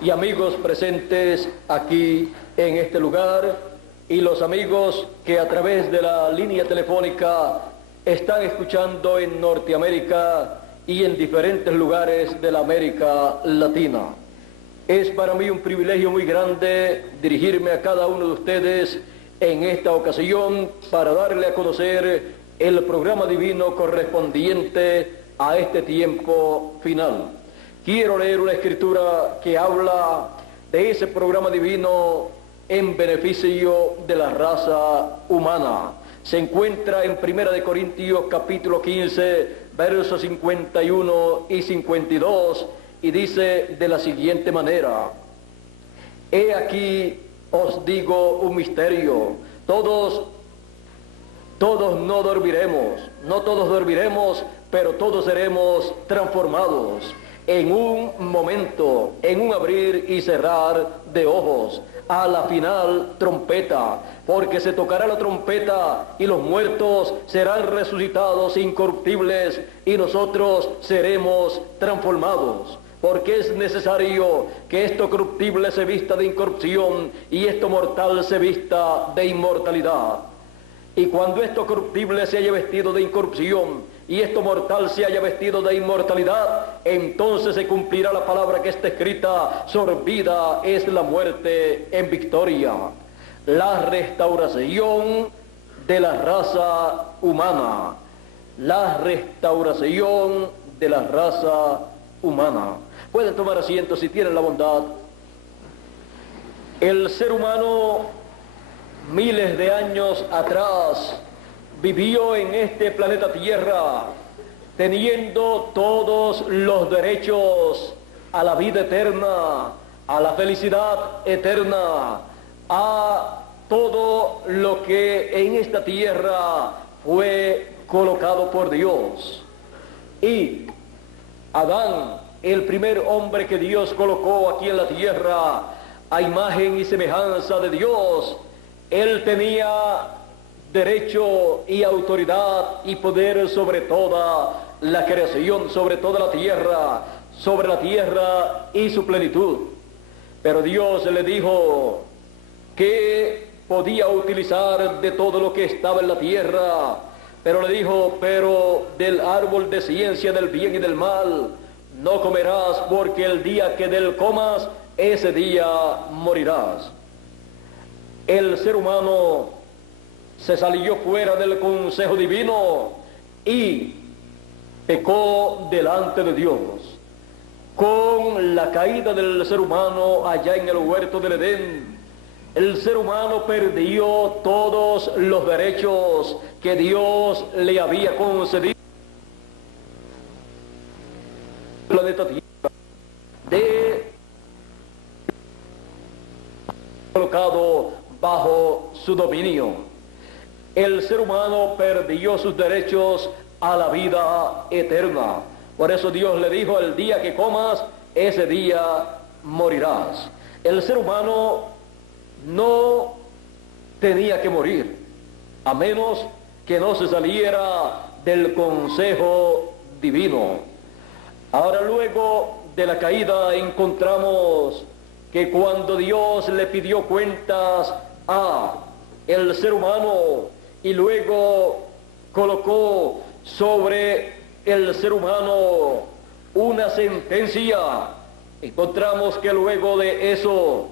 y amigos presentes aquí en este lugar, y los amigos que a través de la línea telefónica están escuchando en Norteamérica y en diferentes lugares de la América Latina. Es para mí un privilegio muy grande dirigirme a cada uno de ustedes en esta ocasión para darle a conocer el programa divino correspondiente a este tiempo final. Quiero leer una escritura que habla de ese programa divino en beneficio de la raza humana. Se encuentra en 1 de Corintios capítulo 15, versos 51 y 52, y dice de la siguiente manera: He aquí os digo un misterio, todos no dormiremos, no todos dormiremos, pero todos seremos transformados en un momento, en un abrir y cerrar de ojos, a la final trompeta, porque se tocará la trompeta y los muertos serán resucitados incorruptibles y nosotros seremos transformados. Porque es necesario que esto corruptible se vista de incorrupción y esto mortal se vista de inmortalidad. Y cuando esto corruptible se haya vestido de incorrupción y esto mortal se haya vestido de inmortalidad, entonces se cumplirá la palabra que está escrita: sorbida es la muerte en victoria. La restauración de la raza humana. La restauración de la raza humana. Pueden tomar asiento si tienen la bondad. El ser humano, miles de años atrás, vivió en este planeta Tierra teniendo todos los derechos a la vida eterna, a la felicidad eterna, a todo lo que en esta tierra fue colocado por Dios. Y Adán, el primer hombre que Dios colocó aquí en la tierra, a imagen y semejanza de Dios, él tenía derecho y autoridad y poder sobre toda la creación, sobre toda la tierra y su plenitud. Pero Dios le dijo que podía utilizar de todo lo que estaba en la tierra, pero le dijo: pero del árbol de ciencia del bien y del mal no comerás, porque el día que del comas, ese día morirás. El ser humano se salió fuera del consejo divino y pecó delante de Dios. Con la caída del ser humano allá en el huerto del Edén, el ser humano perdió todos los derechos que Dios le había concedido al planeta Tierra, de colocado bajo su dominio. El ser humano perdió sus derechos a la vida eterna. Por eso Dios le dijo: el día que comas, ese día morirás. El ser humano no tenía que morir, a menos que no se saliera del consejo divino. Ahora, luego de la caída, encontramos que cuando Dios le pidió cuentas a el ser humano y luego colocó sobre el ser humano una sentencia, encontramos que luego de eso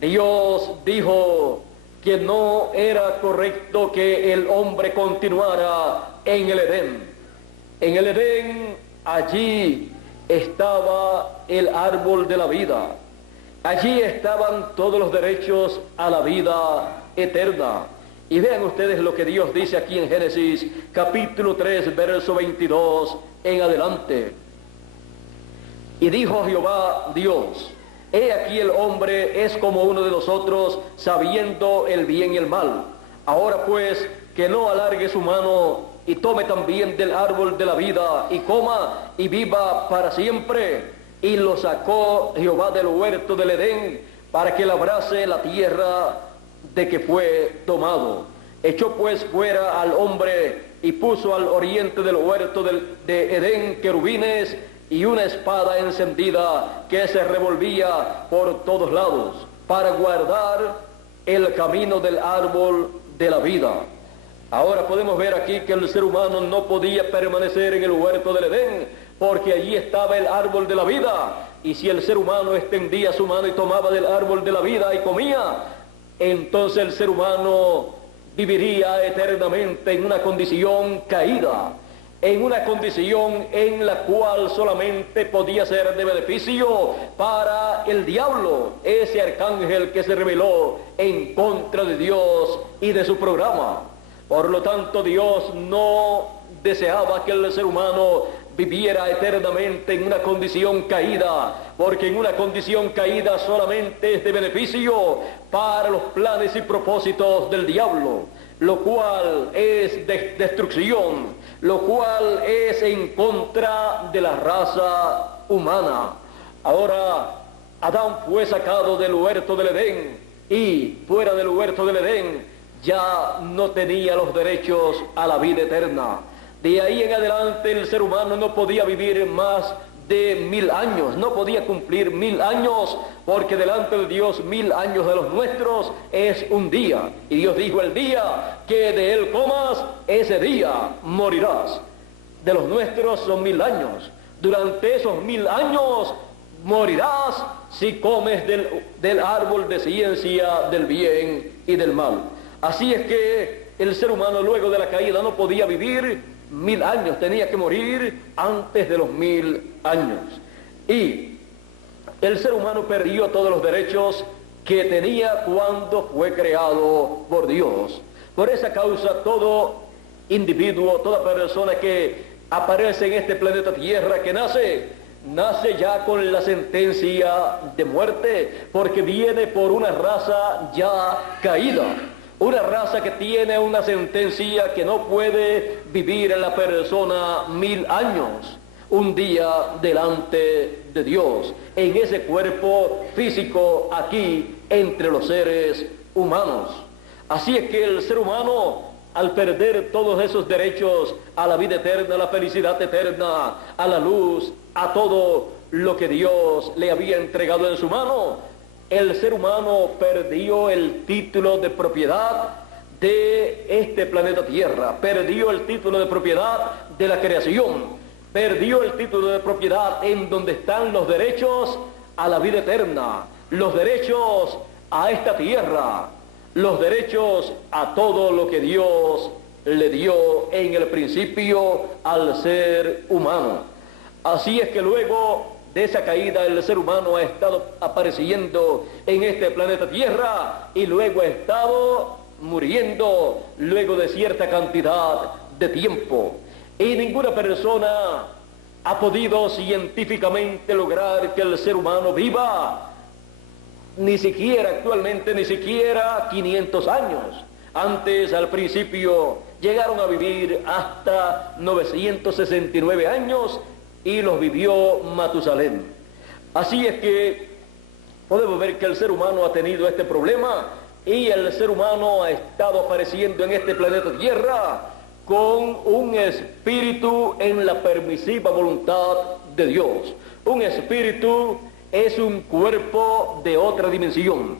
Dios dijo que no era correcto que el hombre continuara en el Edén. En el Edén, allí estaba el árbol de la vida. Allí estaban todos los derechos a la vida eterna. Y vean ustedes lo que Dios dice aquí en Génesis capítulo 3, verso 22 en adelante. Y dijo Jehová Dios: he aquí el hombre es como uno de nosotros, sabiendo el bien y el mal. Ahora pues, que no alargue su mano y tome también del árbol de la vida y coma y viva para siempre. Y lo sacó Jehová del huerto del Edén para que labrase la tierra de que fue tomado. Echó pues fuera al hombre y puso al oriente del huerto de Edén querubines y una espada encendida que se revolvía por todos lados para guardar el camino del árbol de la vida. Ahora podemos ver aquí que el ser humano no podía permanecer en el huerto del Edén, porque allí estaba el árbol de la vida, y si el ser humano extendía su mano y tomaba del árbol de la vida y comía, entonces el ser humano viviría eternamente en una condición caída, en una condición en la cual solamente podía ser de beneficio para el diablo, ese arcángel que se rebeló en contra de Dios y de su programa. Por lo tanto, Dios no deseaba que el ser humano viviera eternamente en una condición caída, porque en una condición caída solamente es de beneficio para los planes y propósitos del diablo, lo cual es de destrucción, lo cual es en contra de la raza humana. Ahora, Adán fue sacado del huerto del Edén, y fuera del huerto del Edén ya no tenía los derechos a la vida eterna. De ahí en adelante el ser humano no podía vivir más de 1000 años, no podía cumplir 1000 años, porque delante de Dios 1000 años de los nuestros es un día. Y Dios dijo: el día que de él comas, ese día morirás. De los nuestros son 1000 años. Durante esos 1000 años morirás si comes del árbol de ciencia del bien y del mal. Así es que el ser humano luego de la caída no podía vivir 1000 años, tenía que morir antes de los 1000 años. Y el ser humano perdió todos los derechos que tenía cuando fue creado por Dios. Por esa causa, todo individuo, toda persona que aparece en este planeta Tierra, que nace ya con la sentencia de muerte, porque viene por una raza ya caída. Una raza que tiene una sentencia que no puede vivir en la persona 1000 años, un día delante de Dios, en ese cuerpo físico aquí entre los seres humanos. Así es que el ser humano, al perder todos esos derechos a la vida eterna, a la felicidad eterna, a la luz, a todo lo que Dios le había entregado en su mano, el ser humano perdió el título de propiedad de este planeta Tierra, perdió el título de propiedad de la creación, perdió el título de propiedad en donde están los derechos a la vida eterna, los derechos a esta tierra, los derechos a todo lo que Dios le dio en el principio al ser humano. Así es que luego de esa caída el ser humano ha estado apareciendo en este planeta Tierra y luego ha estado muriendo luego de cierta cantidad de tiempo. Y ninguna persona ha podido científicamente lograr que el ser humano viva ni siquiera actualmente, ni siquiera 500 años. Antes, al principio, llegaron a vivir hasta 969 años y los vivió Matusalén. Así es que podemos ver que el ser humano ha tenido este problema y el ser humano ha estado apareciendo en este planeta Tierra con un espíritu en la permisiva voluntad de Dios. Un espíritu es un cuerpo de otra dimensión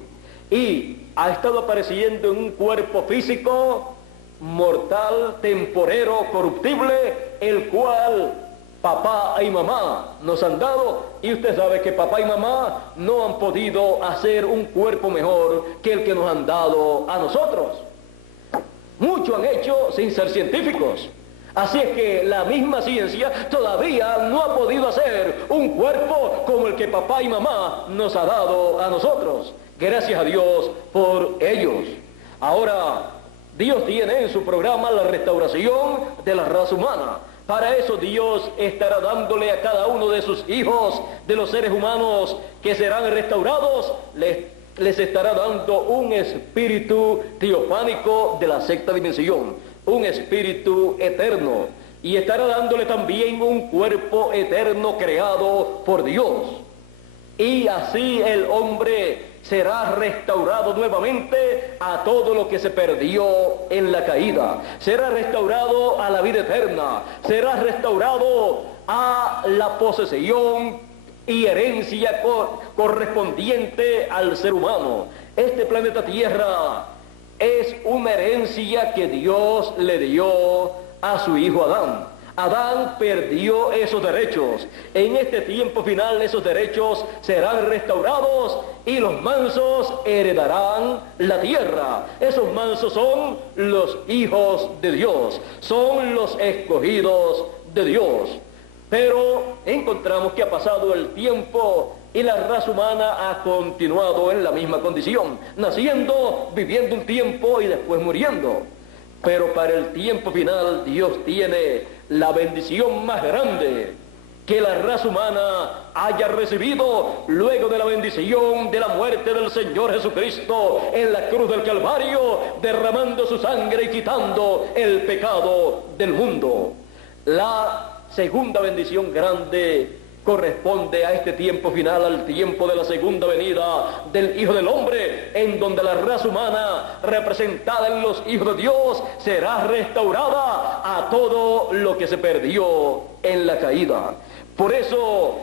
y ha estado apareciendo en un cuerpo físico mortal, temporero, corruptible, el cual papá y mamá nos han dado, y usted sabe que papá y mamá no han podido hacer un cuerpo mejor que el que nos han dado a nosotros. Mucho han hecho sin ser científicos. Así es que la misma ciencia todavía no ha podido hacer un cuerpo como el que papá y mamá nos ha dado a nosotros. Gracias a Dios por ellos. Ahora, Dios tiene en su programa la restauración de la raza humana. Para eso Dios estará dándole a cada uno de sus hijos, de los seres humanos que serán restaurados, les estará dando un espíritu teofánico de la sexta dimensión, un espíritu eterno, y estará dándole también un cuerpo eterno creado por Dios. Y así el hombre será restaurado nuevamente a todo lo que se perdió en la caída. Será restaurado a la vida eterna. Será restaurado a la posesión y herencia correspondiente al ser humano. Este planeta Tierra es una herencia que Dios le dio a su hijo Adán. Adán perdió esos derechos. En este tiempo final esos derechos serán restaurados y los mansos heredarán la tierra. Esos mansos son los hijos de Dios, son los escogidos de Dios. Pero encontramos que ha pasado el tiempo y la raza humana ha continuado en la misma condición, naciendo, viviendo un tiempo y después muriendo. Pero para el tiempo final Dios tiene la bendición más grande que la raza humana haya recibido luego de la bendición de la muerte del Señor Jesucristo en la cruz del Calvario, derramando su sangre y quitando el pecado del mundo. La segunda bendición grande corresponde a este tiempo final, al tiempo de la segunda venida del Hijo del Hombre, en donde la raza humana, representada en los hijos de Dios, será restaurada a todo lo que se perdió en la caída. Por eso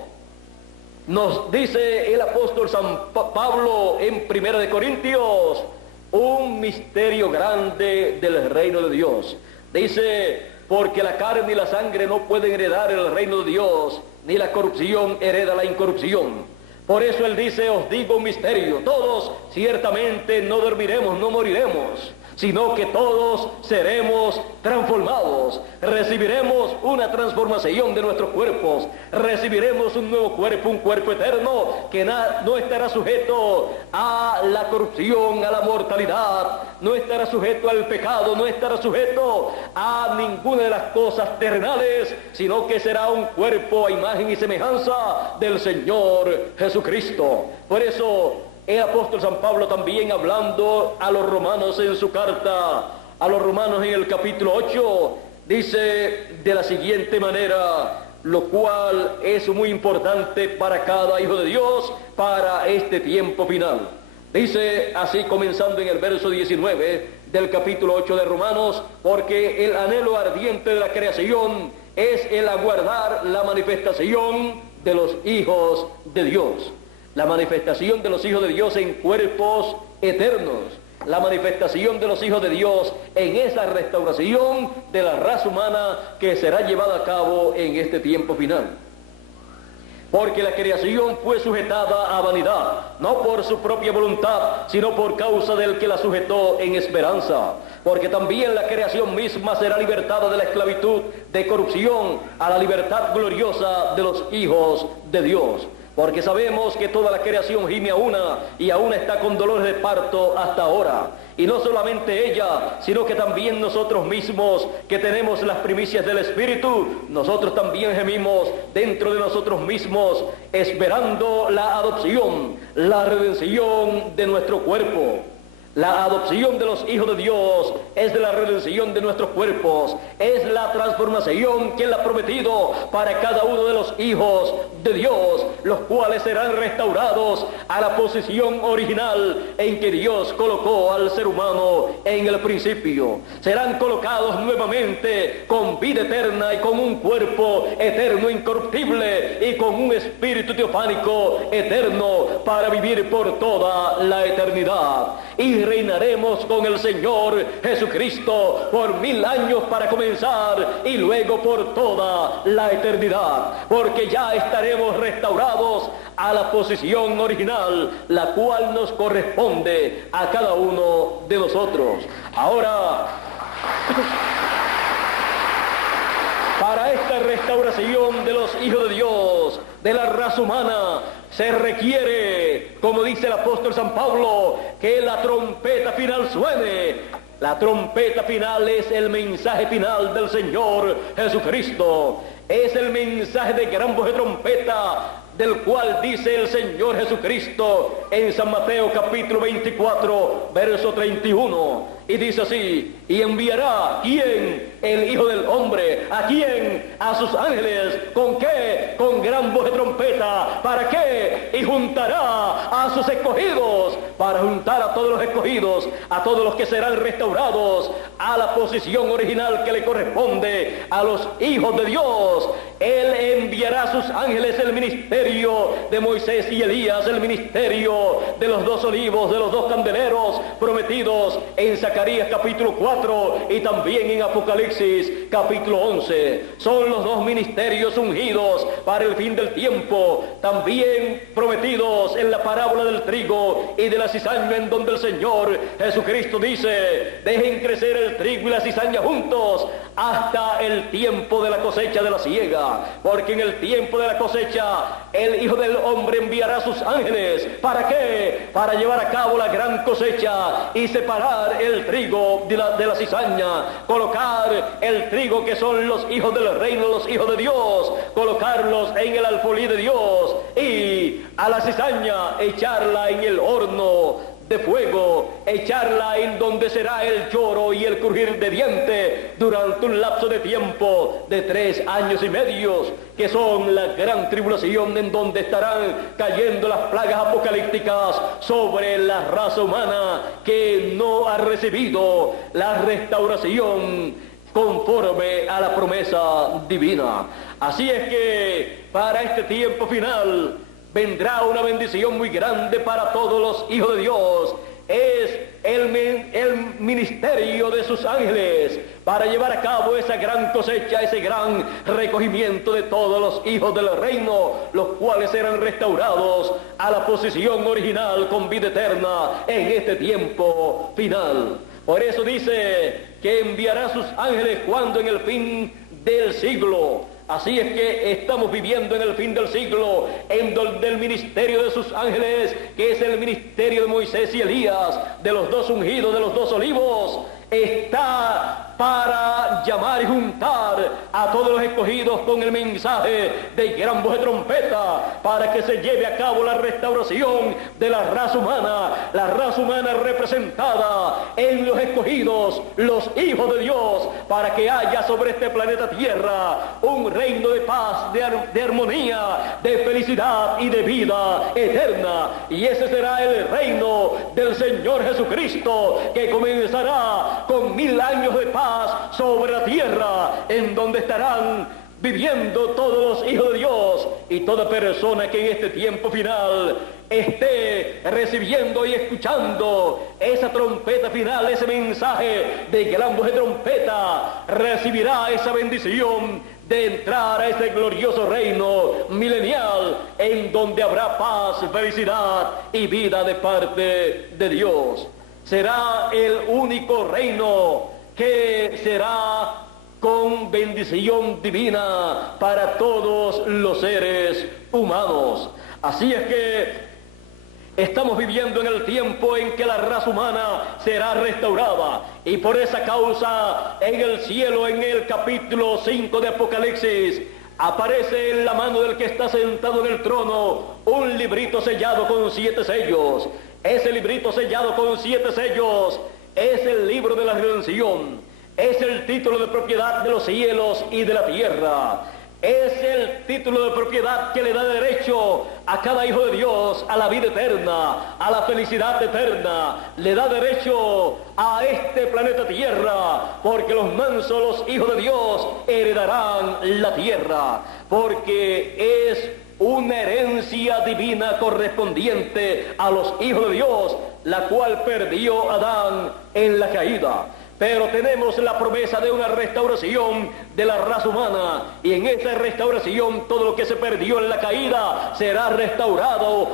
nos dice el apóstol San Pablo en 1 Corintios, un misterio grande del reino de Dios. Dice: porque la carne y la sangre no pueden heredar el reino de Dios, ni la corrupción hereda la incorrupción. Por eso él dice: os digo un misterio, todos ciertamente no dormiremos, no moriremos, sino que todos seremos transformados, recibiremos una transformación de nuestros cuerpos, recibiremos un nuevo cuerpo, un cuerpo eterno que no estará sujeto a la corrupción, a la mortalidad, no estará sujeto al pecado, no estará sujeto a ninguna de las cosas terrenales, sino que será un cuerpo a imagen y semejanza del Señor Jesucristo. Por eso el apóstol San Pablo, también hablando a los romanos en su carta a los romanos en el capítulo 8, dice de la siguiente manera, lo cual es muy importante para cada hijo de Dios para este tiempo final. Dice así, comenzando en el verso 19 del capítulo 8 de Romanos: porque el anhelo ardiente de la creación es el aguardar la manifestación de los hijos de Dios. La manifestación de los hijos de Dios en cuerpos eternos. La manifestación de los hijos de Dios en esa restauración de la raza humana que será llevada a cabo en este tiempo final. Porque la creación fue sujetada a vanidad, no por su propia voluntad, sino por causa del que la sujetó en esperanza. Porque también la creación misma será libertada de la esclavitud de corrupción a la libertad gloriosa de los hijos de Dios. Porque sabemos que toda la creación gime a una y aún está con dolores de parto hasta ahora. Y no solamente ella, sino que también nosotros mismos, que tenemos las primicias del Espíritu, nosotros también gemimos dentro de nosotros mismos, esperando la adopción, la redención de nuestro cuerpo. La adopción de los hijos de Dios es de la redención de nuestros cuerpos, es la transformación que Él ha prometido para cada uno de los hijos de Dios, los cuales serán restaurados a la posición original en que Dios colocó al ser humano en el principio. Serán colocados nuevamente con vida eterna y con un cuerpo eterno incorruptible y con un espíritu teofánico eterno para vivir por toda la eternidad. Y reinaremos con el Señor Jesucristo por 1000 años para comenzar y luego por toda la eternidad, porque ya estaremos restaurados a la posición original, la cual nos corresponde a cada uno de nosotros. Ahora, para esta restauración de los hijos de Dios, de la raza humana, se requiere, como dice el apóstol San Pablo, que la trompeta final suene. La trompeta final es el mensaje final del Señor Jesucristo. Es el mensaje de gran voz de trompeta, del cual dice el Señor Jesucristo en San Mateo capítulo 24, verso 31. Y dice así: y enviará, ¿quién? El Hijo del Hombre. ¿A quién? A sus ángeles. ¿Con qué? Con gran voz de trompeta. ¿Para qué? Y juntará a sus sus escogidos, para juntar a todos los escogidos, a todos los que serán restaurados a la posición original que le corresponde a los hijos de Dios. Él enviará a sus ángeles, el ministerio de Moisés y Elías, el ministerio de los dos olivos, de los dos candeleros prometidos en Zacarías capítulo 4 y también en Apocalipsis capítulo 11. Son los dos ministerios ungidos para el fin del tiempo, también prometidos en la parábola del trigo y de la cizaña, en donde el Señor Jesucristo dice: dejen crecer el trigo y la cizaña juntos hasta el tiempo de la cosecha de la siega, porque en el tiempo de la cosecha el Hijo del Hombre enviará a sus ángeles. ¿Para qué? Para llevar a cabo la gran cosecha y separar el trigo de la cizaña, colocar el trigo, que son los hijos del reino, los hijos de Dios, colocarlos en el alfolí de Dios, y a la cizaña echarla en el horno de fuego, echarla en donde será el lloro y el crujir de dientes durante un lapso de tiempo de 3 años y medio, que son la gran tribulación, en donde estarán cayendo las plagas apocalípticas sobre la raza humana que no ha recibido la restauración conforme a la promesa divina. Así es que para este tiempo final vendrá una bendición muy grande para todos los hijos de Dios. Es el ministerio de sus ángeles para llevar a cabo esa gran cosecha, ese gran recogimiento de todos los hijos del reino, los cuales serán restaurados a la posición original con vida eterna en este tiempo final. Por eso dice que enviará a sus ángeles cuando en el fin del siglo. Así es que estamos viviendo en el fin del siglo, en donde el ministerio de sus ángeles, que es el ministerio de Moisés y Elías, de los dos ungidos, de los dos olivos, está para llamar y juntar a todos los escogidos con el mensaje de gran voz de trompeta, para que se lleve a cabo la restauración de la raza humana representada en los escogidos, los hijos de Dios, para que haya sobre este planeta Tierra un reino de paz, de armonía, de felicidad y de vida eterna. Y ese será el reino del Señor Jesucristo, que comenzará con 1000 años de paz sobre la tierra, en donde estarán viviendo todos los hijos de Dios, y toda persona que en este tiempo final esté recibiendo y escuchando esa trompeta final, ese mensaje de gran voz de trompeta, recibirá esa bendición de entrar a ese glorioso reino milenial, en donde habrá paz, felicidad y vida de parte de Dios. Será el único reino que será con bendición divina para todos los seres humanos. Así es que estamos viviendo en el tiempo en que la raza humana será restaurada, y por esa causa en el cielo, en el capítulo 5 de Apocalipsis, aparece en la mano del que está sentado en el trono un librito sellado con 7 sellos. Ese librito sellado con 7 sellos es el libro de la redención, es el título de propiedad de los cielos y de la tierra, es el título de propiedad que le da derecho a cada hijo de Dios a la vida eterna, a la felicidad eterna, le da derecho a este planeta Tierra, porque los mansos, los hijos de Dios, heredarán la tierra, porque es una herencia divina correspondiente a los hijos de Dios, la cual perdió Adán en la caída. Pero tenemos la promesa de una restauración de la raza humana, y en esa restauración todo lo que se perdió en la caída será restaurado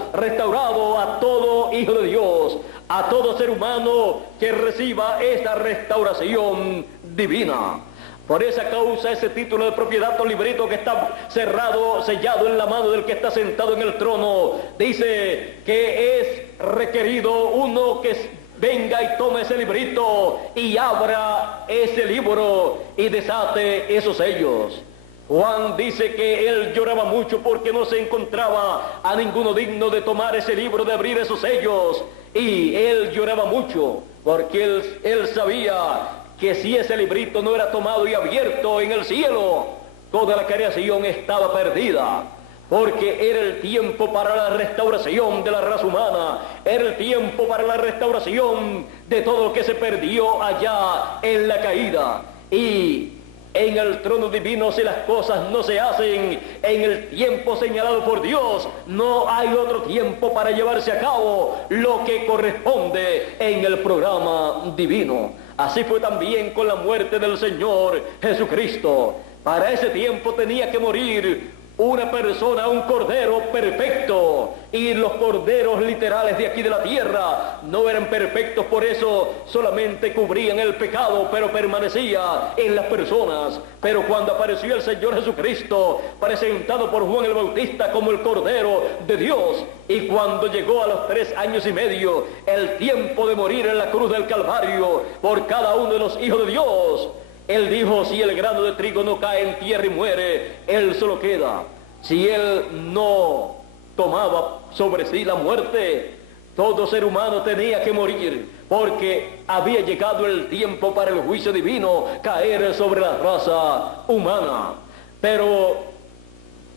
a todo hijo de Dios, a todo ser humano que reciba esa restauración divina. Por esa causa, ese título de propiedad o librito que está sellado en la mano del que está sentado en el trono, dice que es requerido uno que venga y tome ese librito y abra ese libro y desate esos sellos. Juan dice que él lloraba mucho porque no se encontraba a ninguno digno de tomar ese libro, de abrir esos sellos, y él lloraba mucho porque él sabía que si ese librito no era tomado y abierto en el cielo, toda la creación estaba perdida. porque era el tiempo para la restauración de la raza humana, era el tiempo para la restauración de todo lo que se perdió allá en la caída. Y en el trono divino, si las cosas no se hacen en el tiempo señalado por Dios, no hay otro tiempo para llevarse a cabo lo que corresponde en el programa divino. Así fue también con la muerte del Señor Jesucristo. Para ese tiempo tenía que morir una persona, un cordero perfecto, y los corderos literales de aquí de la tierra no eran perfectos, por eso solamente cubrían el pecado, pero permanecía en las personas. Pero cuando apareció el Señor Jesucristo, presentado por Juan el Bautista como el Cordero de Dios, y cuando llegó a los 3 años y medio, el tiempo de morir en la cruz del Calvario por cada uno de los hijos de Dios, Él dijo: si el grano de trigo no cae en tierra y muere, él solo queda. Si él no tomaba sobre sí la muerte, todo ser humano tenía que morir, porque había llegado el tiempo para el juicio divino caer sobre la raza humana. Pero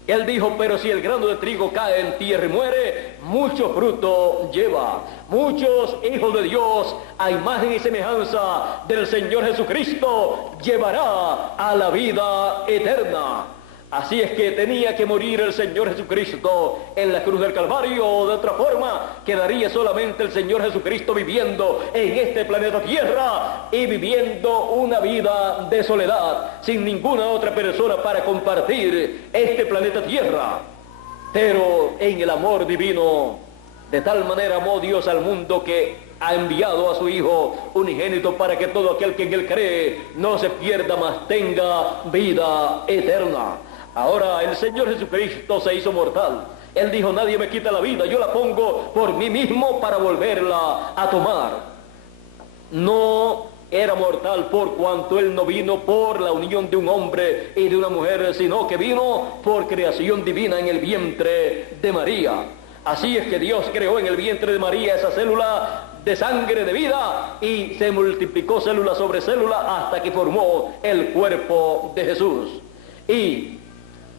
él dijo: pero si el grano de trigo cae en tierra y muere, mucho fruto lleva. Muchos hijos de Dios, a imagen y semejanza del Señor Jesucristo, llevará a la vida eterna. Así es que tenía que morir el Señor Jesucristo en la cruz del Calvario, o de otra forma quedaría solamente el Señor Jesucristo viviendo en este planeta Tierra y viviendo una vida de soledad, sin ninguna otra persona para compartir este planeta Tierra. Pero en el amor divino, de tal manera amó Dios al mundo que ha enviado a su Hijo unigénito para que todo aquel que en Él cree no se pierda, mas tenga vida eterna. Ahora el Señor Jesucristo se hizo mortal. Él dijo: nadie me quita la vida, yo la pongo por mí mismo para volverla a tomar. No era mortal por cuanto Él no vino por la unión de un hombre y de una mujer, sino que vino por creación divina en el vientre de María. Así es que Dios creó en el vientre de María esa célula de sangre de vida, y se multiplicó célula sobre célula hasta que formó el cuerpo de Jesús. Y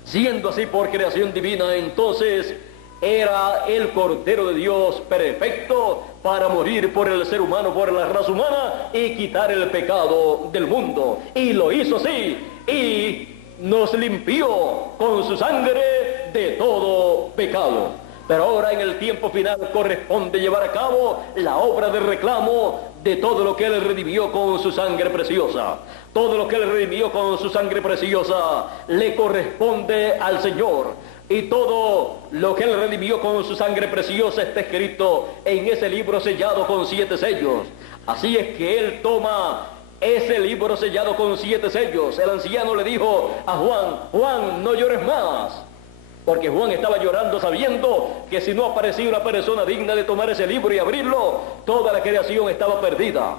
siendo así por creación divina, entonces era el Cordero de Dios perfecto para morir por el ser humano, por la raza humana, y quitar el pecado del mundo. Y lo hizo así, y nos limpió con su sangre de todo pecado. Pero ahora en el tiempo final corresponde llevar a cabo la obra de reclamo de todo lo que Él redimió con su sangre preciosa. Todo lo que Él redimió con su sangre preciosa le corresponde al Señor. Y todo lo que Él redimió con su sangre preciosa está escrito en ese libro sellado con 7 sellos. Así es que Él toma ese libro sellado con 7 sellos. El anciano le dijo a Juan: Juan, no llores más. Porque Juan estaba llorando sabiendo que si no aparecía una persona digna de tomar ese libro y abrirlo, toda la creación estaba perdida.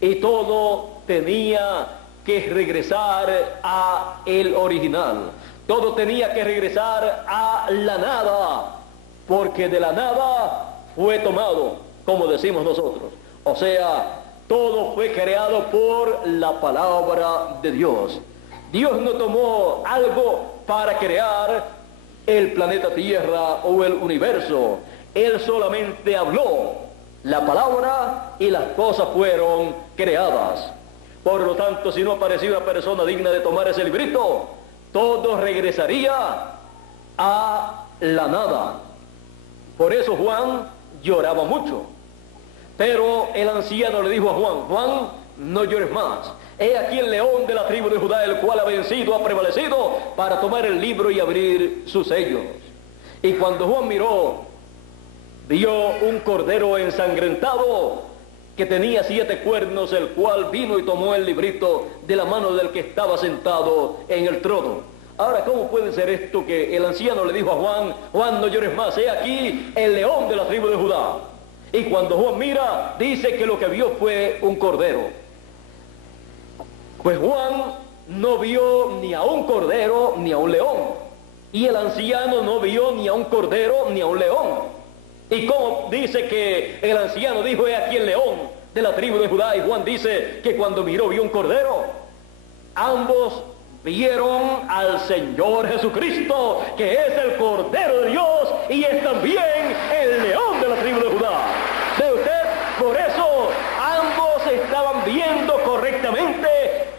Y todo tenía que regresar a el original. Todo tenía que regresar a la nada, porque de la nada fue tomado, como decimos nosotros. O sea, todo fue creado por la palabra de Dios. Dios no tomó algo para crear el planeta Tierra o el universo. Él solamente habló la palabra y las cosas fueron creadas. Por lo tanto, si no aparecía una persona digna de tomar ese librito, todo regresaría a la nada. Por eso Juan lloraba mucho. Pero el anciano le dijo a Juan: Juan, no llores más. He aquí el león de la tribu de Judá, el cual ha vencido, ha prevalecido para tomar el libro y abrir sus sellos. Y cuando Juan miró, vio un cordero ensangrentado que tenía 7 cuernos, el cual vino y tomó el librito de la mano del que estaba sentado en el trono. Ahora, ¿cómo puede ser esto que el anciano le dijo a Juan: Juan, no llores más, he aquí el león de la tribu de Judá? Y cuando Juan mira, dice que lo que vio fue un cordero. Pues Juan no vio ni a un cordero ni a un león. Y el anciano no vio ni a un cordero ni a un león. ¿Y cómo dice que el anciano dijo: he aquí el león de la tribu de Judá? Y Juan dice que cuando miró vio un cordero. Ambos vieron al Señor Jesucristo, que es el Cordero de Dios y es también el León de la tribu de Judá. ¿Ve usted? Por eso ambos estaban viendo correctamente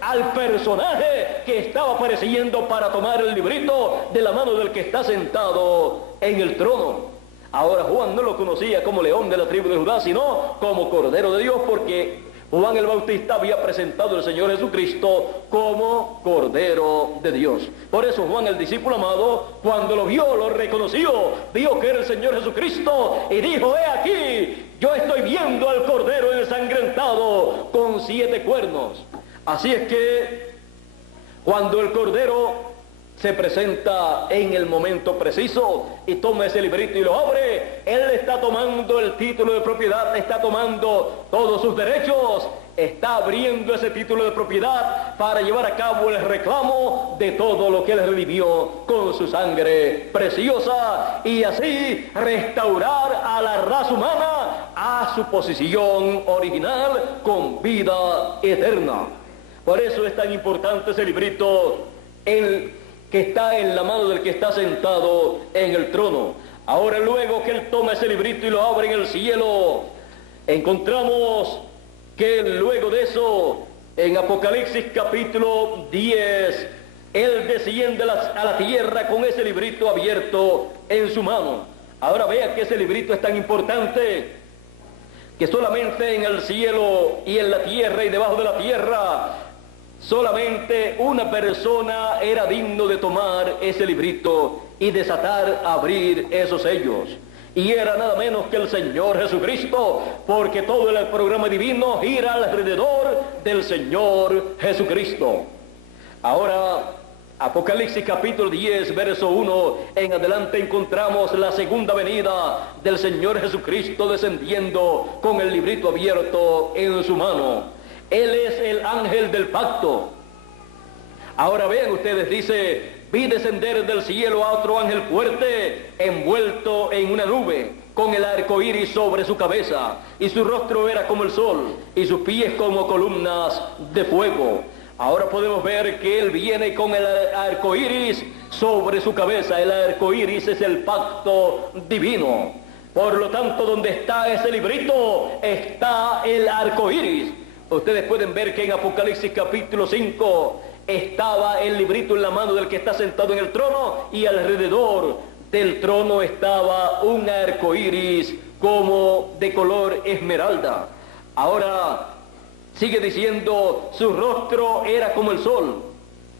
al personaje que estaba apareciendo para tomar el librito de la mano del que está sentado en el trono. Ahora Juan no lo conocía como León de la tribu de Judá, sino como Cordero de Dios, porque Juan el Bautista había presentado al Señor Jesucristo como Cordero de Dios. Por eso Juan, el discípulo amado, cuando lo vio, lo reconoció, vio que era el Señor Jesucristo y dijo: he aquí, yo estoy viendo al Cordero ensangrentado con 7 cuernos. Así es que cuando el Cordero se presenta en el momento preciso y toma ese librito y lo abre, él está tomando el título de propiedad, está tomando todos sus derechos, está abriendo ese título de propiedad para llevar a cabo el reclamo de todo lo que él redimió con su sangre preciosa y así restaurar a la raza humana a su posición original con vida eterna. Por eso es tan importante ese librito, que está en la mano del que está sentado en el trono. Ahora, luego que él toma ese librito y lo abre en el cielo, encontramos que luego de eso, en Apocalipsis capítulo 10, él desciende a la tierra con ese librito abierto en su mano. Ahora vea que ese librito es tan importante que solamente en el cielo y en la tierra y debajo de la tierra, solamente una persona era digno de tomar ese librito y desatar, abrir esos sellos. Y era nada menos que el Señor Jesucristo, porque todo el programa divino gira alrededor del Señor Jesucristo. Ahora, Apocalipsis capítulo 10, verso 1 en adelante, encontramos la segunda venida del Señor Jesucristo descendiendo con el librito abierto en su mano. Él es el ángel del pacto. Ahora vean ustedes, dice: vi descender del cielo a otro ángel fuerte, envuelto en una nube, con el arco iris sobre su cabeza, y su rostro era como el sol, y sus pies como columnas de fuego. Ahora podemos ver que él viene con el arco iris sobre su cabeza. El arco iris es el pacto divino. Por lo tanto, donde está ese librito, está el arco iris. Ustedes pueden ver que en Apocalipsis capítulo 5 estaba el librito en la mano del que está sentado en el trono, y alrededor del trono estaba un arco iris como de color esmeralda. Ahora sigue diciendo: su rostro era como el sol.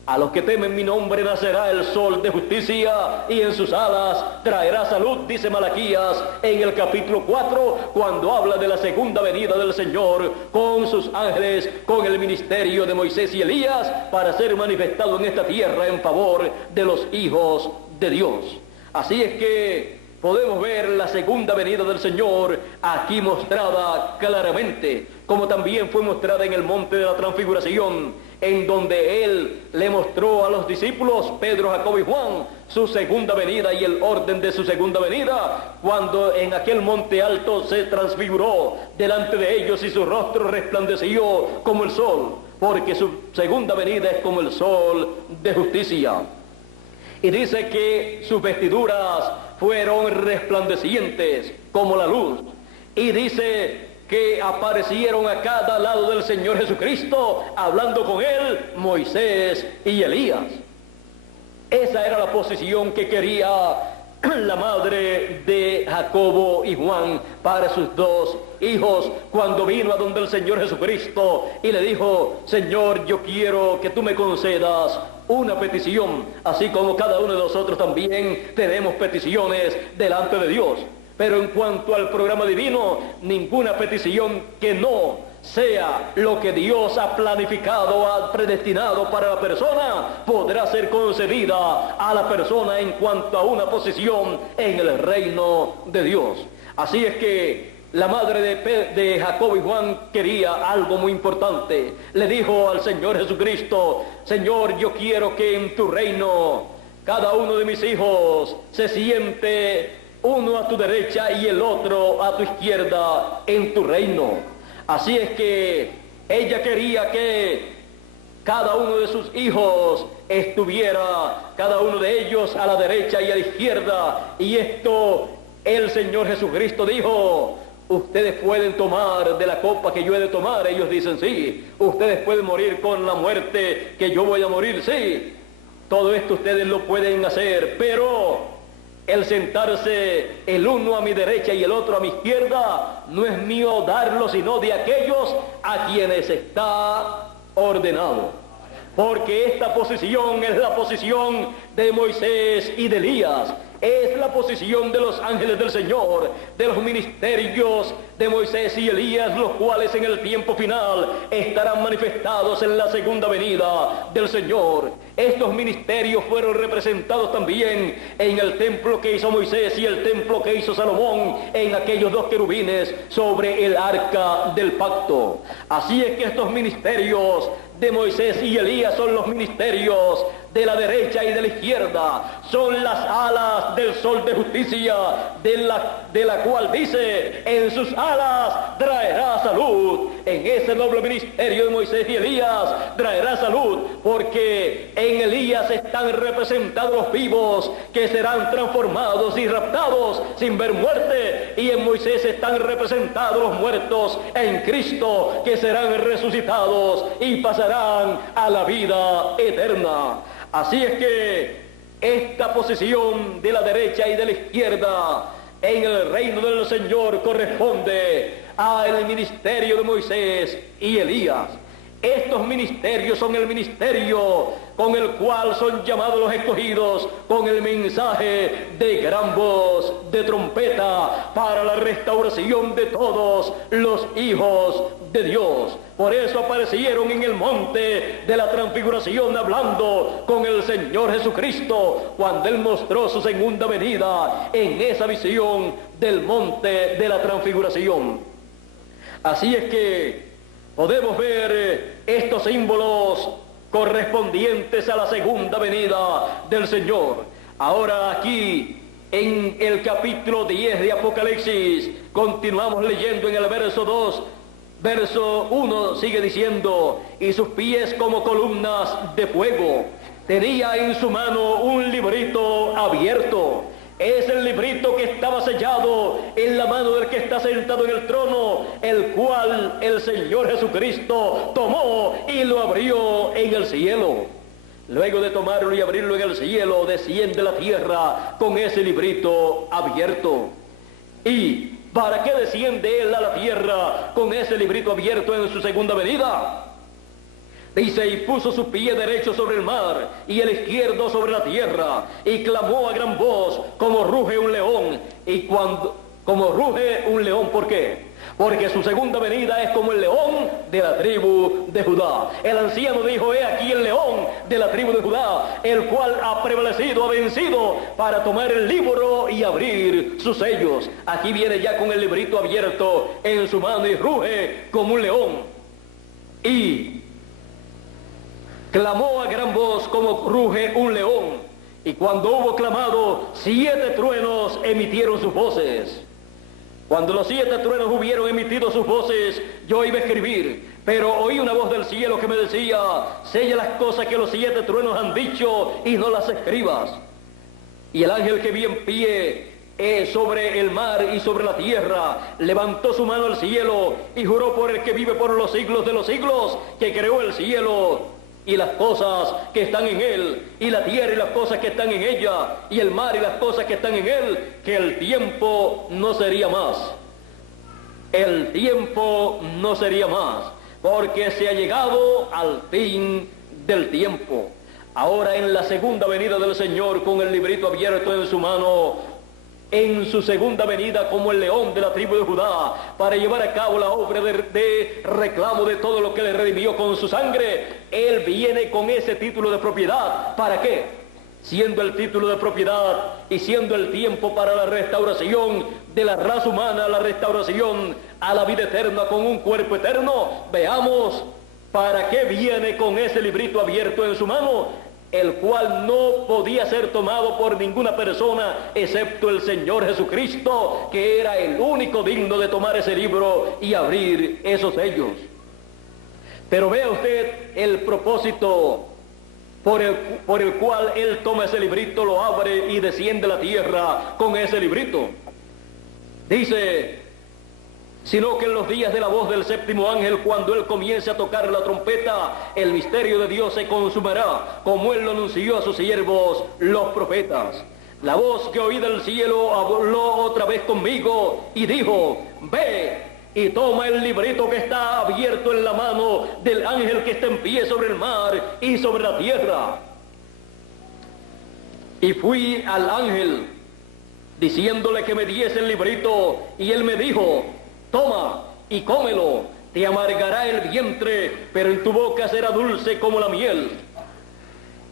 A los que temen mi nombre nacerá el sol de justicia, y en sus alas traerá salud, dice Malaquías en el capítulo 4, cuando habla de la segunda venida del Señor con sus ángeles, con el ministerio de Moisés y Elías, para ser manifestado en esta tierra en favor de los hijos de Dios. Así es que podemos ver la segunda venida del Señor aquí mostrada claramente, como también fue mostrada en el monte de la transfiguración, en donde Él le mostró a los discípulos, Pedro, Jacobo y Juan, su segunda venida y el orden de su segunda venida, cuando en aquel monte alto se transfiguró delante de ellos y su rostro resplandeció como el sol, porque su segunda venida es como el sol de justicia. Y dice que sus vestiduras fueron resplandecientes como la luz. Y dice que aparecieron a cada lado del Señor Jesucristo, hablando con él, Moisés y Elías. Esa era la posición que quería la madre de Jacobo y Juan para sus dos hijos, cuando vino a donde el Señor Jesucristo y le dijo: Señor, yo quiero que tú me concedas una petición, así como cada uno de nosotros también tenemos peticiones delante de Dios. Pero en cuanto al programa divino, ninguna petición que no sea lo que Dios ha planificado, ha predestinado para la persona, podrá ser concedida a la persona en cuanto a una posición en el reino de Dios. Así es que la madre de Jacobo y Juan quería algo muy importante. Le dijo al Señor Jesucristo: Señor, yo quiero que en tu reino cada uno de mis hijos se siente uno a tu derecha y el otro a tu izquierda en tu reino. Así es que ella quería que cada uno de sus hijos estuviera, cada uno de ellos a la derecha y a la izquierda. Y esto el Señor Jesucristo dijo: ustedes pueden tomar de la copa que yo he de tomar. Ellos dicen sí. Ustedes pueden morir con la muerte que yo voy a morir, sí. Todo esto ustedes lo pueden hacer, pero el sentarse el uno a mi derecha y el otro a mi izquierda no es mío darlo, sino de aquellos a quienes está ordenado. Porque esta posición es la posición de Moisés y de Elías. Es la posición de los ángeles del Señor, de los ministerios de Moisés y Elías, los cuales en el tiempo final estarán manifestados en la segunda venida del Señor. Estos ministerios fueron representados también en el templo que hizo Moisés y el templo que hizo Salomón, en aquellos dos querubines sobre el arca del pacto. Así es que estos ministerios de Moisés y Elías son los ministerios de la derecha y de la izquierda, son las alas del sol de justicia, de la cual dice: en sus alas traerá salud. En ese noble ministerio de Moisés y Elías traerá salud, porque en Elías están representados los vivos que serán transformados y raptados sin ver muerte, y en Moisés están representados los muertos en Cristo que serán resucitados y pasarán a la vida eterna. Así es que esta posición de la derecha y de la izquierda en el reino del Señor corresponde al ministerio de Moisés y Elías. Estos ministerios son el ministerio con el cual son llamados los escogidos con el mensaje de gran voz de trompeta para la restauración de todos los hijos de Dios. Por eso aparecieron en el monte de la transfiguración hablando con el Señor Jesucristo cuando Él mostró su segunda venida en esa visión del monte de la transfiguración. Así es que podemos ver estos símbolos correspondientes a la segunda venida del Señor. Ahora aquí en el capítulo 10 de Apocalipsis continuamos leyendo en el verso 2. Verso 1 sigue diciendo: y sus pies como columnas de fuego. Tenía en su mano un librito abierto. Es el librito que estaba sellado en la mano del que está sentado en el trono, el cual el Señor Jesucristo tomó y lo abrió en el cielo. Luego de tomarlo y abrirlo en el cielo, desciende a la tierra con ese librito abierto. ¿Y para qué desciende Él a la tierra con ese librito abierto en su segunda venida? Dice: y puso su pie derecho sobre el mar y el izquierdo sobre la tierra, y clamó a gran voz como ruge un león. Y como ruge un león, ¿por qué? Porque su segunda venida es como el león de la tribu de Judá. El anciano dijo: he aquí el león de la tribu de Judá, el cual ha prevalecido, ha vencido para tomar el libro y abrir sus sellos. Aquí viene ya con el librito abierto en su mano y ruge como un león. Y clamó a gran voz como ruge un león. Y cuando hubo clamado, 7 truenos emitieron sus voces. Cuando los 7 truenos hubieron emitido sus voces, yo iba a escribir, pero oí una voz del cielo que me decía: sella las cosas que los 7 truenos han dicho y no las escribas. Y el ángel que vi en pie sobre el mar y sobre la tierra levantó su mano al cielo y juró por el que vive por los siglos de los siglos, que creó el cielo y las cosas que están en él, y la tierra y las cosas que están en ella, y el mar y las cosas que están en él, que el tiempo no sería más. El tiempo no sería más, porque se ha llegado al fin del tiempo. Ahora en la segunda venida del Señor, con el librito abierto en su mano, en su segunda venida como el león de la tribu de Judá, para llevar a cabo la obra de reclamo de todo lo que le redimió con su sangre, Él viene con ese título de propiedad. ¿Para qué? Siendo el título de propiedad y siendo el tiempo para la restauración de la raza humana, la restauración a la vida eterna con un cuerpo eterno, veamos para qué viene con ese librito abierto en su mano, el cual no podía ser tomado por ninguna persona excepto el Señor Jesucristo, que era el único digno de tomar ese libro y abrir esos sellos. Pero vea usted el propósito por el cual él toma ese librito, lo abre y desciende a la tierra con ese librito. Dice, sino que en los días de la voz del séptimo ángel, cuando él comience a tocar la trompeta, el misterio de Dios se consumará, como él lo anunció a sus siervos, los profetas. La voz que oí del cielo habló otra vez conmigo y dijo, ve y toma el librito que está abierto en la mano del ángel que está en pie sobre el mar y sobre la tierra. Y fui al ángel diciéndole que me diese el librito, y él me dijo, toma y cómelo, te amargará el vientre, pero en tu boca será dulce como la miel.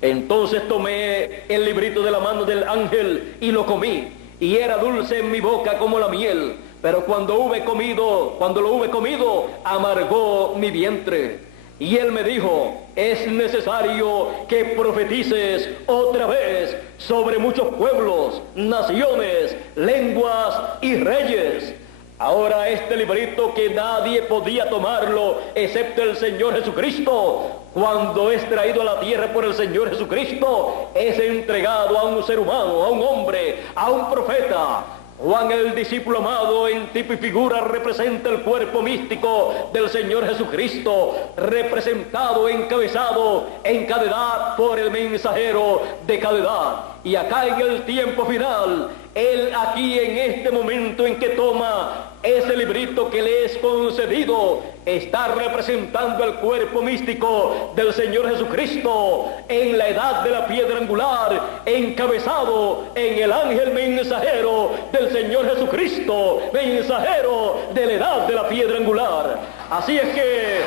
Entonces tomé el librito de la mano del ángel y lo comí, y era dulce en mi boca como la miel, pero cuando lo hube comido, amargó mi vientre. Y él me dijo, es necesario que profetices otra vez sobre muchos pueblos, naciones, lenguas y reyes. Ahora este librito, que nadie podía tomarlo excepto el Señor Jesucristo, cuando es traído a la tierra por el Señor Jesucristo, es entregado a un ser humano, a un hombre, a un profeta. Juan, el discípulo amado, en tipo y figura representa el cuerpo místico del Señor Jesucristo, representado, encabezado en cada edad por el mensajero de cada edad. Y acá en el tiempo final, él aquí en este momento en que toma ese librito que le es concedido, está representando el cuerpo místico del Señor Jesucristo en la edad de la piedra angular, encabezado en el ángel mensajero del Señor Jesucristo, mensajero de la edad de la piedra angular. Así es que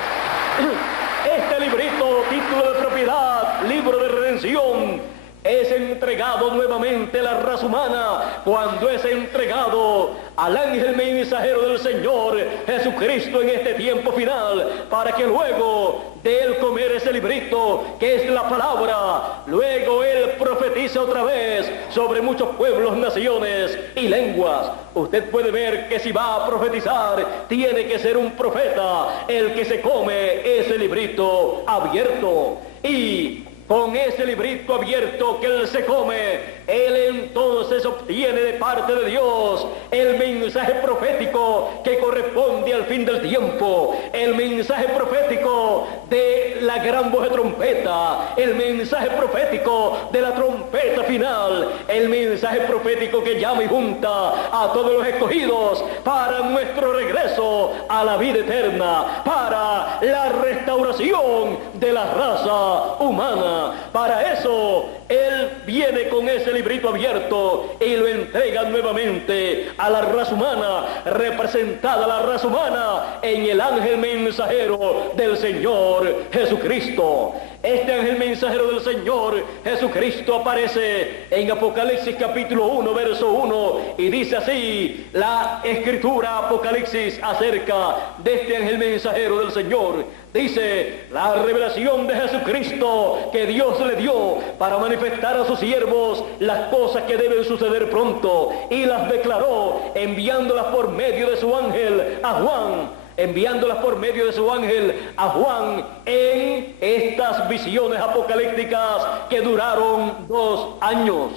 este librito, título de propiedad, libro de redención, es entregado nuevamente a la raza humana cuando es entregado al ángel mensajero del Señor Jesucristo en este tiempo final, para que luego de él comer ese librito que es la palabra, luego él profetiza otra vez sobre muchos pueblos, naciones y lenguas. Usted puede ver que si va a profetizar, tiene que ser un profeta el que se come ese librito abierto. Y con ese librito abierto que él se come, él entonces obtiene de parte de Dios el mensaje profético que corresponde al fin del tiempo, el mensaje profético de la gran voz de trompeta, el mensaje profético de la trompeta final, el mensaje profético que llama y junta a todos los escogidos para nuestro regreso a la vida eterna, para la restauración de la raza humana. Para eso él viene con ese librito abierto y lo entrega nuevamente a la raza humana, representada la raza humana en el ángel mensajero del Señor Jesucristo. Este ángel mensajero del Señor Jesucristo aparece en Apocalipsis capítulo 1, verso 1, y dice así la escritura Apocalipsis acerca de este ángel mensajero del Señor. Dice, la revelación de Jesucristo que Dios le dio para manifestar a sus siervos las cosas que deben suceder pronto, y las declaró enviándolas por medio de su ángel a Juan. Enviándolas por medio de su ángel a Juan en estas visiones apocalípticas que duraron 2 años.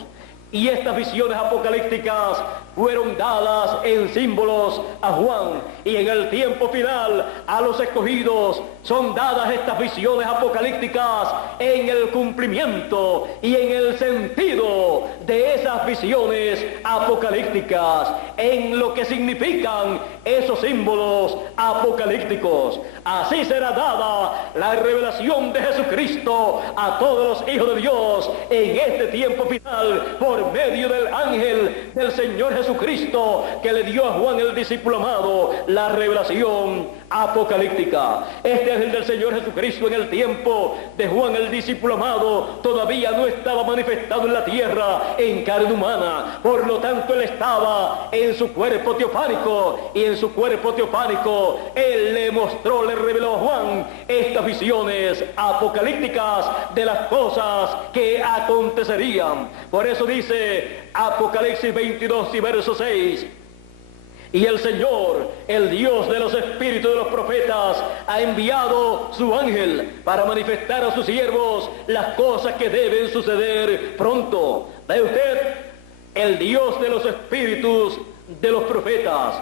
Y estas visiones apocalípticas fueron dadas en símbolos a Juan, y en el tiempo final a los escogidos son dadas estas visiones apocalípticas en el cumplimiento y en el sentido de esas visiones apocalípticas, en lo que significan esos símbolos apocalípticos. Así será dada la revelación de Jesucristo a todos los hijos de Dios en este tiempo final por medio del ángel del Señor Jesucristo, que le dio a Juan el discípulo amado la revelación apocalíptica. Este ángel del Señor Jesucristo en el tiempo de Juan el discípulo amado todavía no estaba manifestado en la tierra en carne humana, por lo tanto él estaba en su cuerpo teofánico, y en su cuerpo teofánico él le mostró, le reveló a Juan estas visiones apocalípticas de las cosas que acontecerían. Por eso dice Apocalipsis 22 y verso 6: Y el Señor, el Dios de los espíritus de los profetas, ha enviado su ángel para manifestar a sus siervos las cosas que deben suceder pronto. ¿Ve usted? El Dios de los espíritus de los profetas.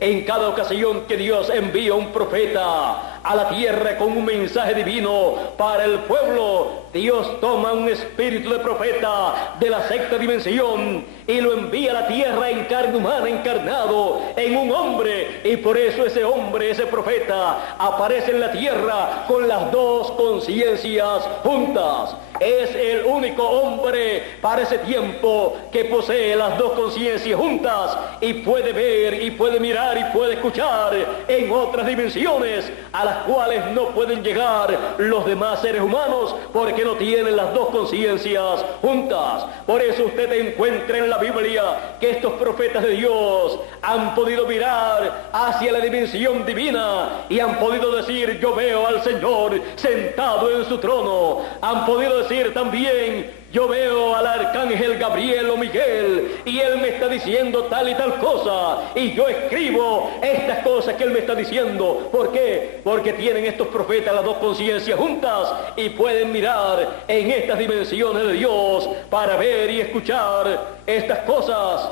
En cada ocasión que Dios envía un profeta a la tierra con un mensaje divino para el pueblo, Dios toma un espíritu de profeta de la sexta dimensión y lo envía a la tierra en carne humana, encarnado en un hombre, y por eso ese hombre, ese profeta, aparece en la tierra con las dos conciencias juntas. Es el único hombre para ese tiempo que posee las dos conciencias juntas y puede ver y puede mirar y puede escuchar en otras dimensiones a las cuales no pueden llegar los demás seres humanos porque no tienen las dos conciencias juntas. Por eso usted encuentra en la Biblia que estos profetas de Dios han podido mirar hacia la dimensión divina y han podido decir: yo veo al Señor sentado en su trono. Han podido decir también: yo veo al arcángel Gabriel o Miguel y él me está diciendo tal y tal cosa, y yo escribo estas cosas que él me está diciendo. ¿Por qué? Porque tienen estos profetas las dos conciencias juntas y pueden mirar en estas dimensiones de Dios para ver y escuchar estas cosas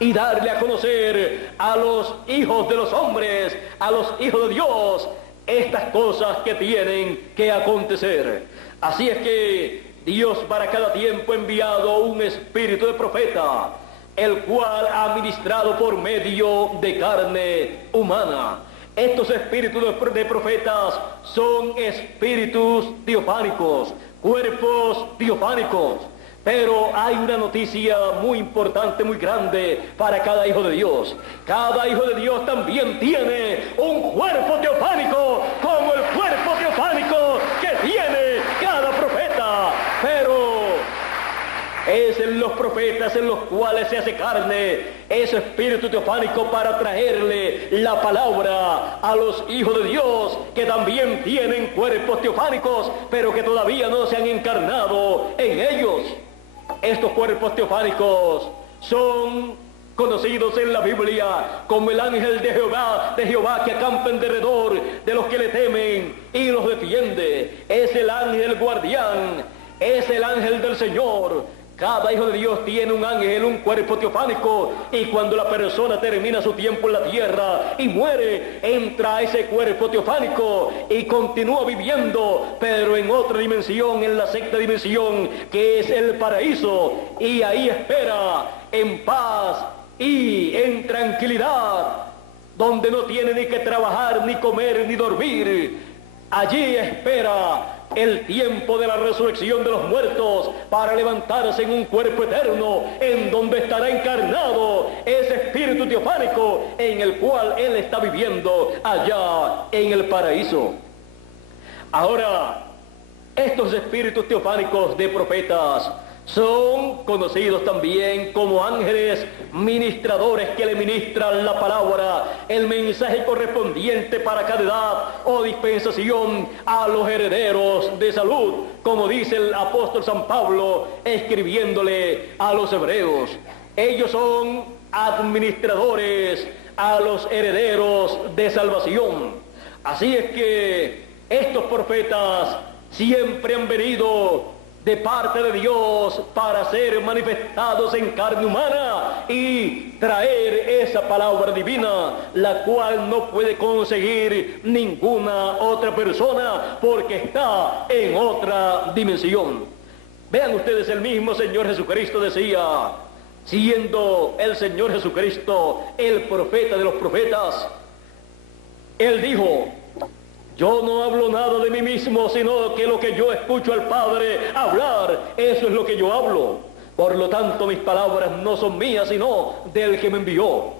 y darle a conocer a los hijos de los hombres, a los hijos de Dios, estas cosas que tienen que acontecer. Así es que Dios para cada tiempo ha enviado un espíritu de profeta, el cual ha ministrado por medio de carne humana. Estos espíritus de profetas son espíritus teofánicos, cuerpos teofánicos. Pero hay una noticia muy importante, muy grande para cada hijo de Dios. Cada hijo de Dios también tiene un cuerpo teofánico, como el cuerpo teofánico que tiene cada profeta. Pero es en los profetas en los cuales se hace carne ese espíritu teofánico para traerle la palabra a los hijos de Dios, que también tienen cuerpos teofánicos, pero que todavía no se han encarnado en ellos. Estos cuerpos teofánicos son conocidos en la Biblia como el ángel de Jehová que acampa en derredor de los que le temen y los defiende. Es el ángel guardián, es el ángel del Señor. Cada hijo de Dios tiene un ángel, un cuerpo teofánico, y cuando la persona termina su tiempo en la tierra y muere, entra a ese cuerpo teofánico y continúa viviendo, pero en otra dimensión, en la sexta dimensión, que es el paraíso, y ahí espera en paz y en tranquilidad, donde no tiene ni que trabajar, ni comer, ni dormir. Allí espera el tiempo de la resurrección de los muertos para levantarse en un cuerpo eterno, en donde estará encarnado ese espíritu teofánico en el cual él está viviendo allá en el paraíso. Ahora, estos espíritus teofánicos de profetas son conocidos también como ángeles ministradores que le ministran la palabra, el mensaje correspondiente para cada edad o dispensación a los herederos de salud, como dice el apóstol San Pablo escribiéndole a los hebreos. Ellos son administradores a los herederos de salvación. Así es que estos profetas siempre han venido de parte de Dios para ser manifestados en carne humana y traer esa palabra divina, la cual no puede conseguir ninguna otra persona porque está en otra dimensión. Vean ustedes, el mismo Señor Jesucristo decía, siendo el Señor Jesucristo el profeta de los profetas, Él dijo: yo no hablo nada de mí mismo, sino que lo que yo escucho al Padre hablar, eso es lo que yo hablo. Por lo tanto, mis palabras no son mías, sino del que me envió.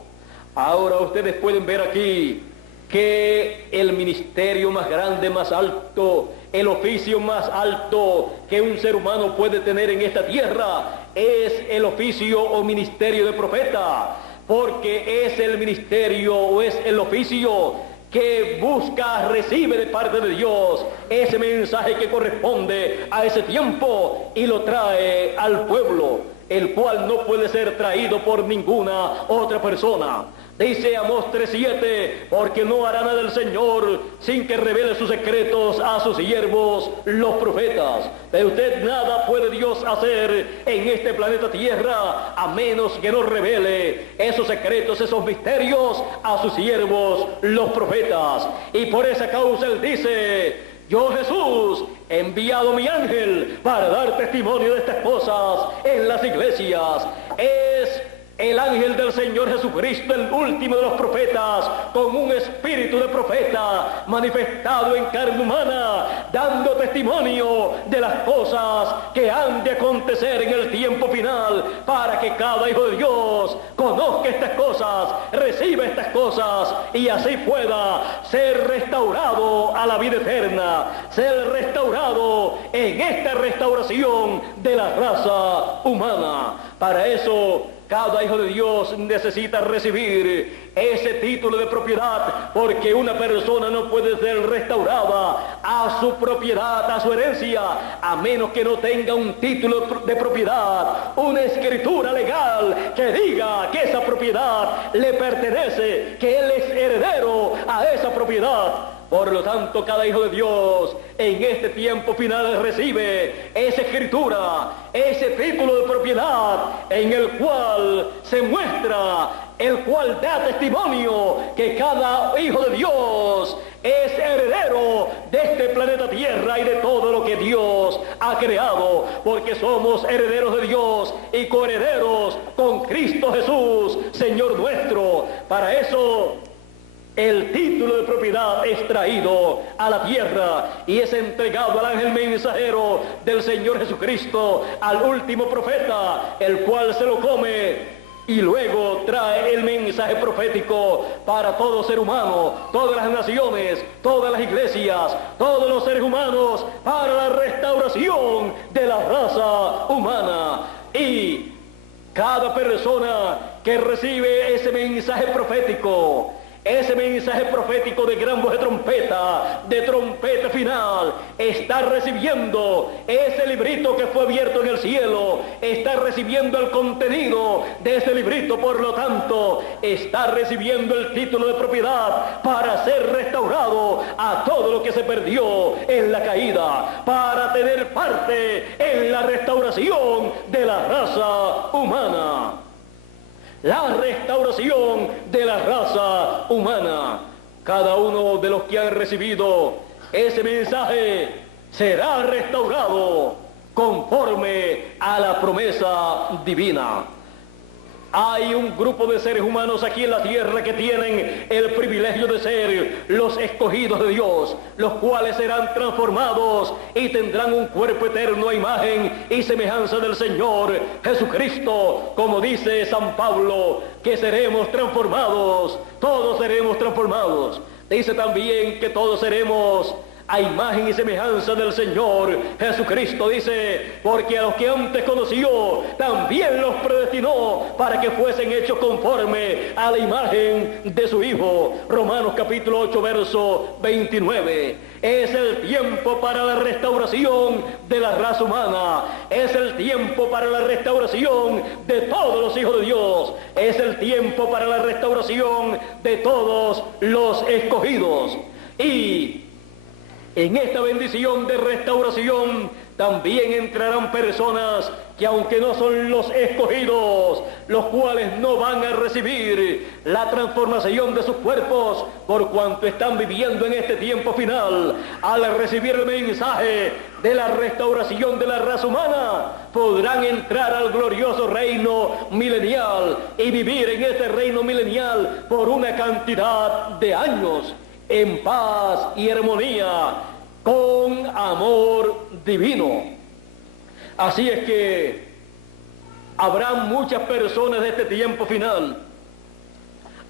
Ahora ustedes pueden ver aquí que el ministerio más grande, más alto, el oficio más alto que un ser humano puede tener en esta tierra es el oficio o ministerio de profeta, porque es el ministerio o es el oficio que busca, recibe de parte de Dios ese mensaje que corresponde a ese tiempo y lo trae al pueblo, el cual no puede ser traído por ninguna otra persona. Dice Amós 3:7, porque no hará nada el Señor sin que revele sus secretos a sus siervos, los profetas. De usted nada puede Dios hacer en este planeta Tierra a menos que nos revele esos secretos, esos misterios a sus siervos, los profetas. Y por esa causa Él dice: yo, Jesús, he enviado mi ángel para dar testimonio de estas cosas en las iglesias. Es el ángel del Señor Jesucristo, el último de los profetas, con un espíritu de profeta manifestado en carne humana, dando testimonio de las cosas que han de acontecer en el tiempo final, para que cada hijo de Dios conozca estas cosas, reciba estas cosas, y así pueda ser restaurado a la vida eterna, ser restaurado en esta restauración de la raza humana. Para eso, cada hijo de Dios necesita recibir ese título de propiedad, porque una persona no puede ser restaurada a su propiedad, a su herencia, a menos que no tenga un título de propiedad, una escritura legal que diga que esa propiedad le pertenece, que él es heredero a esa propiedad. Por lo tanto, cada hijo de Dios en este tiempo final recibe esa escritura, ese título de propiedad, en el cual se muestra, el cual da testimonio que cada hijo de Dios es heredero de este planeta Tierra y de todo lo que Dios ha creado, porque somos herederos de Dios y coherederos con Cristo Jesús, Señor nuestro. Para eso, el título de propiedad es traído a la tierra y es entregado al ángel mensajero del Señor Jesucristo, al último profeta, el cual se lo come y luego trae el mensaje profético para todo ser humano, todas las naciones, todas las iglesias, todos los seres humanos, para la restauración de la raza humana. Y cada persona que recibe ese mensaje profético, ese mensaje profético de gran voz de trompeta final, está recibiendo ese librito que fue abierto en el cielo, está recibiendo el contenido de ese librito. Por lo tanto, está recibiendo el título de propiedad para ser restaurado a todo lo que se perdió en la caída, para tener parte en la restauración de la raza humana. La restauración de la raza humana. Cada uno de los que han recibido ese mensaje será restaurado conforme a la promesa divina. Hay un grupo de seres humanos aquí en la tierra que tienen el privilegio de ser los escogidos de Dios, los cuales serán transformados y tendrán un cuerpo eterno a imagen y semejanza del Señor Jesucristo, como dice San Pablo, que seremos transformados, todos seremos transformados. Dice también que todos seremos a imagen y semejanza del Señor Jesucristo. Dice, porque a los que antes conoció, también los predestinó para que fuesen hechos conforme a la imagen de su Hijo. Romanos capítulo 8, verso 29. Es el tiempo para la restauración de la raza humana. Es el tiempo para la restauración de todos los hijos de Dios. Es el tiempo para la restauración de todos los escogidos. Y en esta bendición de restauración también entrarán personas que, aunque no son los escogidos, los cuales no van a recibir la transformación de sus cuerpos por cuanto están viviendo en este tiempo final, al recibir el mensaje de la restauración de la raza humana, podrán entrar al glorioso reino milenial y vivir en este reino milenial por una cantidad de años, en paz y armonía, con amor divino. Así es que habrá muchas personas de este tiempo final,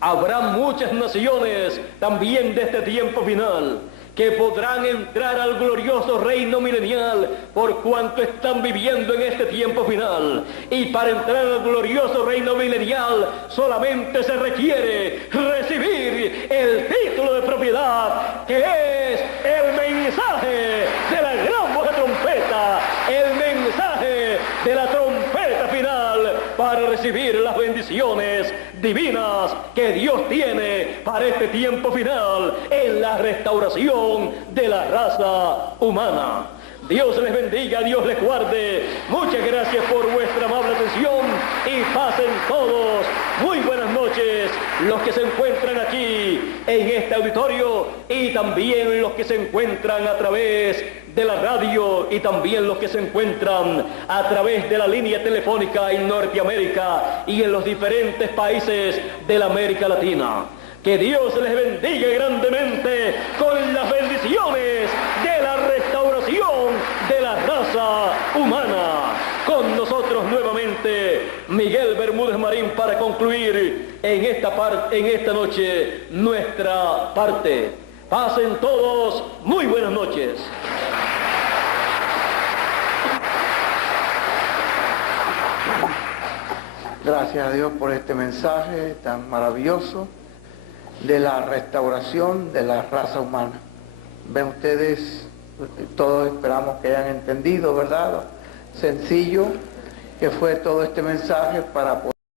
habrá muchas naciones también de este tiempo final, que podrán entrar al glorioso reino milenial por cuanto están viviendo en este tiempo final. Y para entrar al glorioso reino milenial solamente se requiere recibir el título de propiedad, que es el mensaje de la gran voz de trompeta, el mensaje de la trompeta final, para recibir las bendiciones divinas que Dios tiene para este tiempo final en la restauración de la raza humana. Dios les bendiga, Dios les guarde. Muchas gracias por vuestra amable atención y pasen todos muy buenas noches los que se encuentran aquí en este auditorio y también los que se encuentran a través de la radio y también los que se encuentran a través de la línea telefónica en Norteamérica y en los diferentes países de la América Latina. Que Dios les bendiga grandemente con las bendiciones de la restauración de la raza humana. Con nosotros nuevamente Miguel Bermúdez Marín para concluir en esta noche nuestra parte. Pasen todos muy buenas noches. Gracias a Dios por este mensaje tan maravilloso de la restauración de la raza humana. Ven ustedes, todos esperamos que hayan entendido, ¿verdad? Sencillo que fue todo este mensaje para poder